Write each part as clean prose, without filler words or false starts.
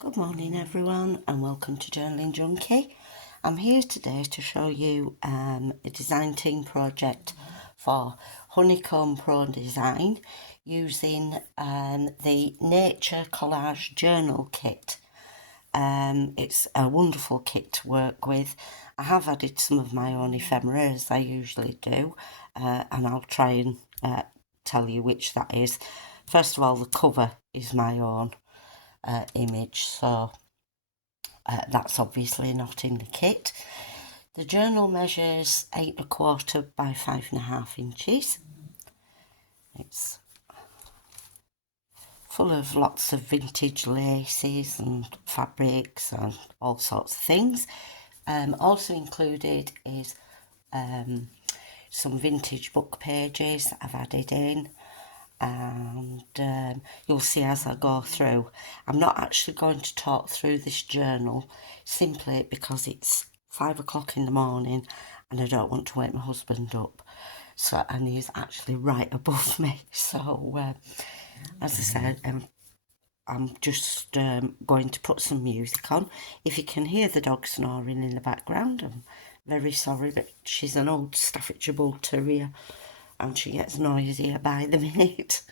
Good morning everyone and welcome to Journaling Junkie. I'm here today to show you a design team project for Honeycomb Pro Design using the Nature Collage Journal Kit. It's a wonderful kit to work with. I have added some of my own ephemera as I usually do, and I'll try and tell you which that is. First of all, the cover is my own image, so that's obviously not in the kit. The journal measures 8¼ by 5½ inches. It's full of lots of vintage laces and fabrics and all sorts of things. Also included is some vintage book pages I've added in, and you'll see as I go through. I'm not actually going to talk through this journal simply because it's 5 o'clock in the morning and I don't want to wake my husband up, and he's actually right above me, so as I said, I'm just going to put some music on. If you can hear the dog snoring in the background, I'm very sorry, but she's an old Staffordshire Bull Terrier and she gets noisier by the minute.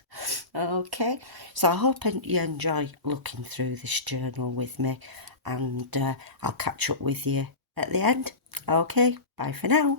Okay, so I hope you enjoy looking through this journal with me, and I'll catch up with you at the end. Okay, bye for now.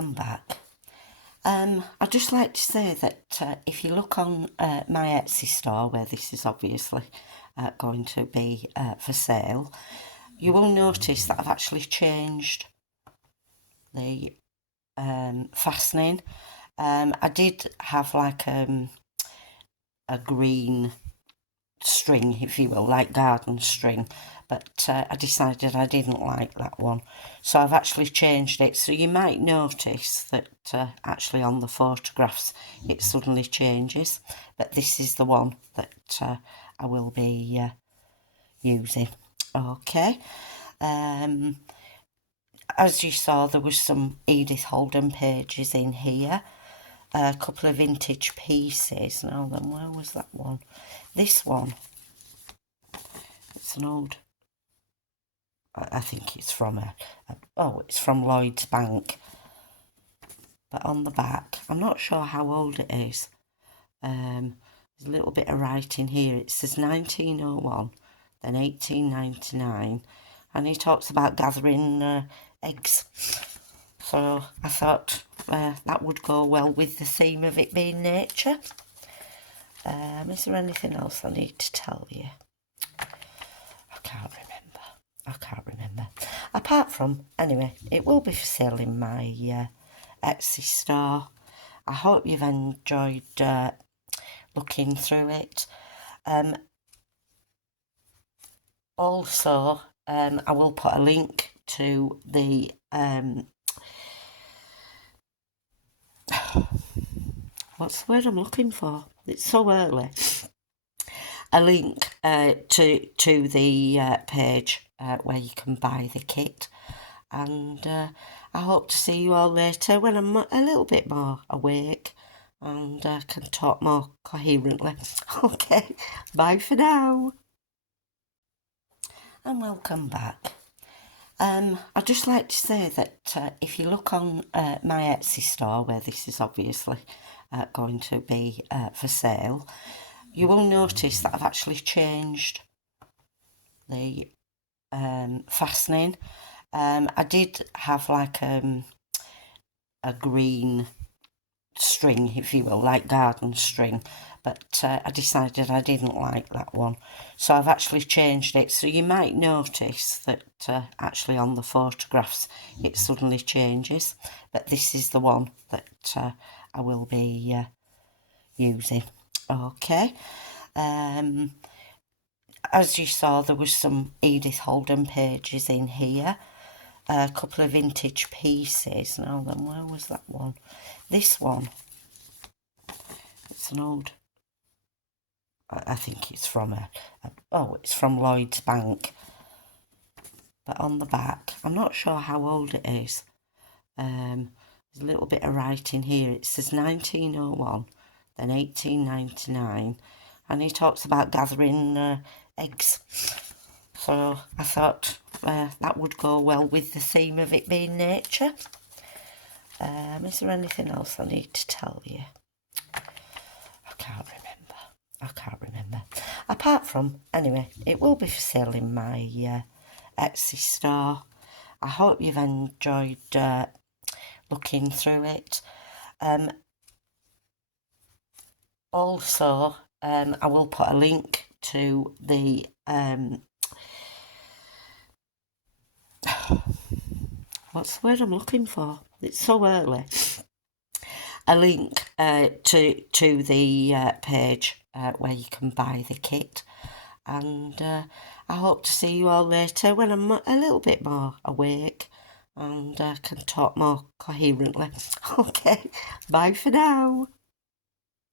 welcome back. I'd just like to say that if you look on my Etsy store, where this is obviously going to be for sale, you will notice that I've actually changed the fastening. I did have like a green string, if you will, like garden string, but I decided I didn't like that one, so I've actually changed it. So you might notice that actually on the photographs it suddenly changes, but this is the one that I will be using. Okay, as you saw, there was some Edith Holden pages in here, a couple of vintage pieces. Now then, where was that one? This one, it's an old, I think it's from it's from Lloyd's Bank, but on the back, I'm not sure how old it is. There's a little bit of writing here. It says 1901, then 1899, and he talks about gathering eggs. So I thought that would go well with the theme of it being nature. Is there anything else I need to tell you? I can't remember. Apart from, anyway, it will be for sale in my Etsy store. I hope you've enjoyed looking through it. Also, I will put a link to the what's the word I'm looking for? It's so early. A link to the page where you can buy the kit, and I hope to see you all later when I'm a little bit more awake and can talk more coherently. Okay, bye for now. And welcome back. I'd just like to say that if you look on my Etsy store, where this is obviously going to be for sale, you will notice that I've actually changed the fastening. I did have like a green string, if you will, like garden string, but I decided I didn't like that one, so I've actually changed it. So you might notice that actually on the photographs it suddenly changes, but this is the one that I will be using. Okay, as you saw, there was some Edith Holden pages in here, a couple of vintage pieces. Now then, where was that one? This one, it's an old, I think it's from it's from Lloyd's Bank, but on the back, I'm not sure how old it is. There's a little bit of writing here. It says 1901, then 1899, and he talks about gathering eggs. So I thought that would go well with the theme of it being nature. Is there anything else I need to tell you? I can't remember. Apart from, anyway, it will be for sale in my Etsy store. I hope you've enjoyed looking through it. Also, I will put a link to the what's the word I'm looking for? It's so early. A link to the page where you can buy the kit, and I hope to see you all later when I'm a little bit more awake and can talk more coherently. Okay, bye for now.